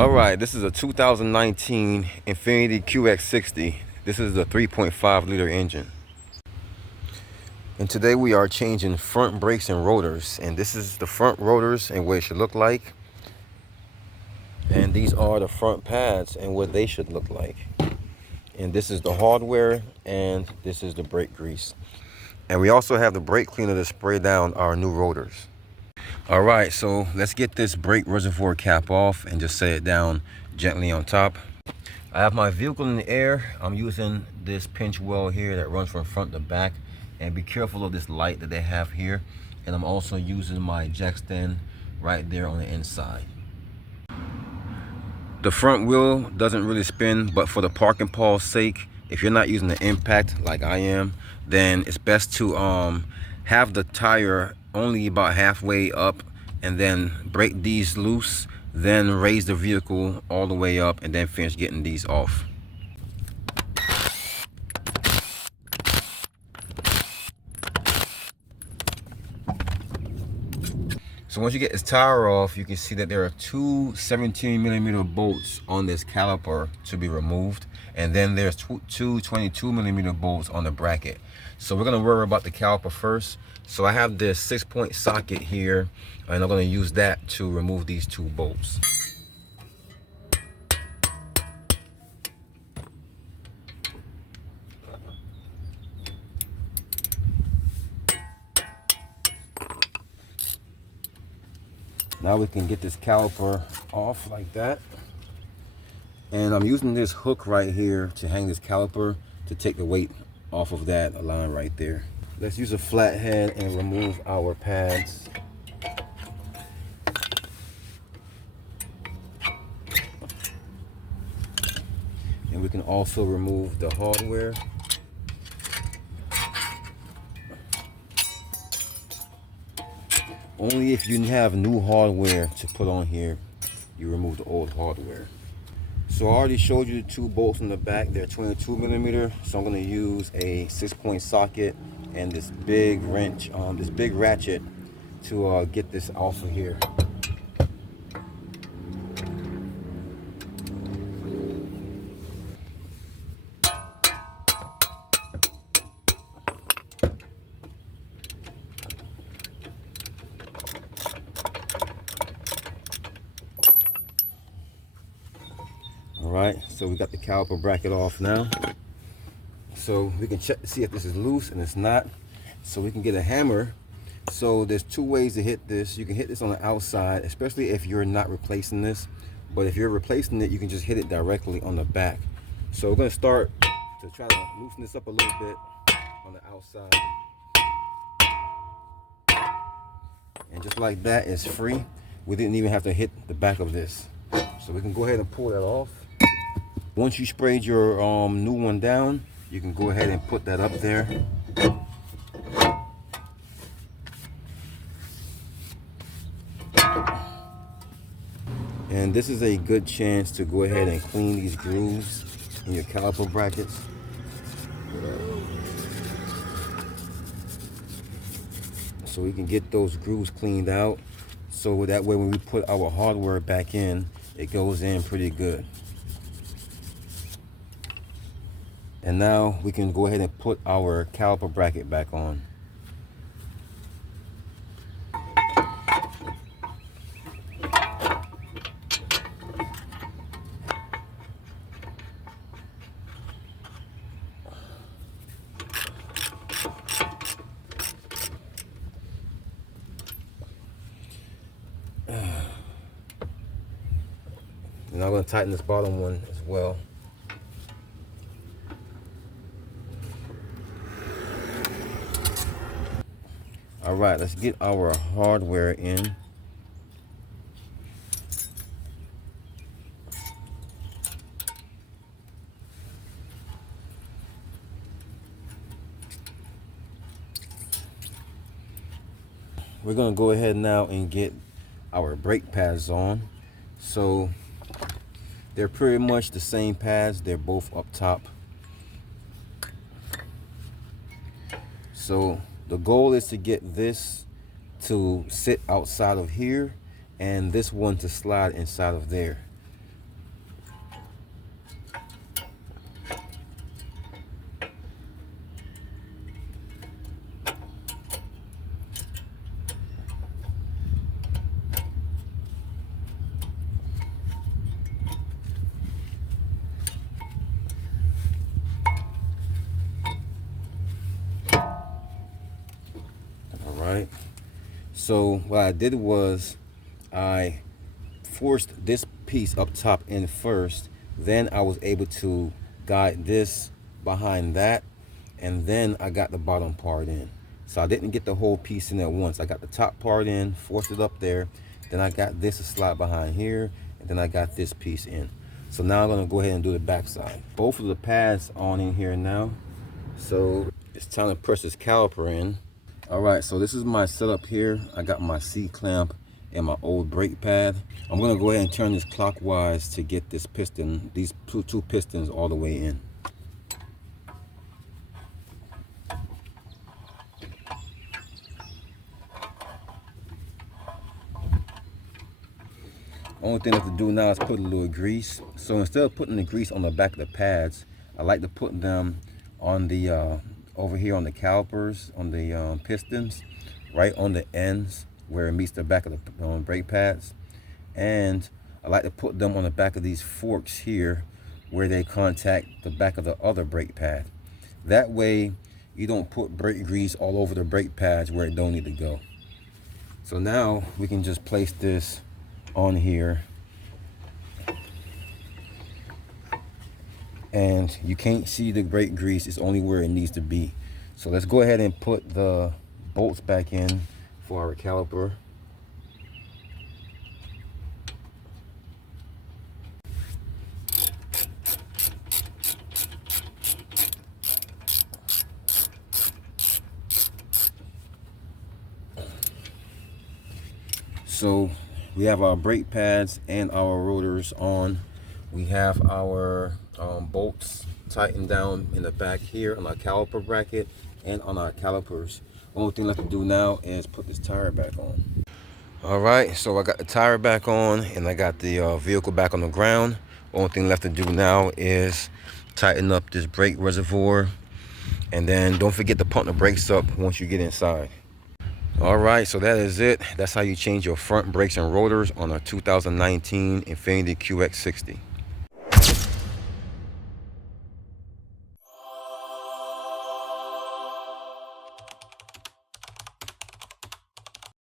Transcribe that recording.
All right, this is a 2019 Infiniti QX60. This is a 3.5 liter engine. And today we are changing front brakes and rotors. And this is the front rotors and what it should look like. And these are the front pads and what they should look like. And this is the hardware and this is the brake grease. And we also have the brake cleaner to spray down our new rotors. All right, so let's get this brake reservoir cap off and just set it down gently on top. I have my vehicle in the air. I'm using this pinch well here that runs from front to back. And be careful of this light that they have here. And I'm also using my jack stand right there on the inside. The front wheel doesn't really spin, but for the parking pause sake, if you're not using the impact like I am, then it's best to have the tire only about halfway up and then break these loose, then raise the vehicle all the way up and then finish getting these off. So once you get this tire off, you can see that there are two 17mm bolts on this caliper to be removed. And then there's two 22mm bolts on the bracket. So we're gonna worry about the caliper first. So I have this 6-point socket here, and I'm gonna use that to remove these two bolts. Now we can get this caliper off like that. And I'm using this hook right here to hang this caliper to take the weight off of that line right there. Let's use a flathead and remove our pads. And we can also remove the hardware. Only if you have new hardware to put on here, you remove the old hardware. So I already showed you the two bolts in the back. They're 22mm. So I'm going to use a 6-point socket and this big wrench, this big ratchet to get this off of here. Alright, so we got the caliper bracket off now. So we can check to see if this is loose, and it's not. So we can get a hammer. So there's two ways to hit this. You can hit this on the outside, especially if you're not replacing this. But if you're replacing it, you can just hit it directly on the back. So we're going to start to try to loosen this up a little bit on the outside. And just like that, it's free. We didn't even have to hit the back of this. So we can go ahead and pull that off. Once you sprayed your new one down, you can go ahead and put that up there. And this is a good chance to go ahead and clean these grooves in your caliper brackets. So we can get those grooves cleaned out. So that way when we put our hardware back in, it goes in pretty good. And now we can go ahead and put our caliper bracket back on. And I'm going to tighten this bottom one as well. All right, let's get our hardware in. We're going to go ahead now and get our brake pads on. So they're pretty much the same pads. They're both up top. So the goal is to get this to sit outside of here and this one to slide inside of there. So what I did was I forced this piece up top in first, then I was able to guide this behind that, and then I got the bottom part in. So I didn't get the whole piece in at once. I got the top part in, forced it up there, then I got this to slide behind here, and then I got this piece in. So now I'm gonna go ahead and do the back side. Both of the pads on in here now. So it's time to press this caliper in. All right, so this is my setup here. I got my C-clamp and my old brake pad. I'm gonna go ahead and turn this clockwise to get this piston, these two pistons all the way in. Only thing I have to do now is put a little grease. So instead of putting the grease on the back of the pads, I like to put them on the over here on the calipers, on the pistons, right on the ends where it meets the back of the brake pads. And I like to put them on the back of these forks here where they contact the back of the other brake pad. That way you don't put brake grease all over the brake pads where it don't need to go. So now we can just place this on here, and you can't see the brake grease, it's only where it needs to be. So let's go ahead and put the bolts back in for our caliper. So we have our brake pads and our rotors on. We have our bolts tightened down in the back here on our caliper bracket and on our calipers. Only thing left to do now is put this tire back on. All right, so I got the tire back on and I got the vehicle back on the ground. Only thing left to do now is tighten up this brake reservoir, and then don't forget to pump the brakes up once you get inside. All right, so that is it. That's how you change your front brakes and rotors on a 2019 Infiniti QX60.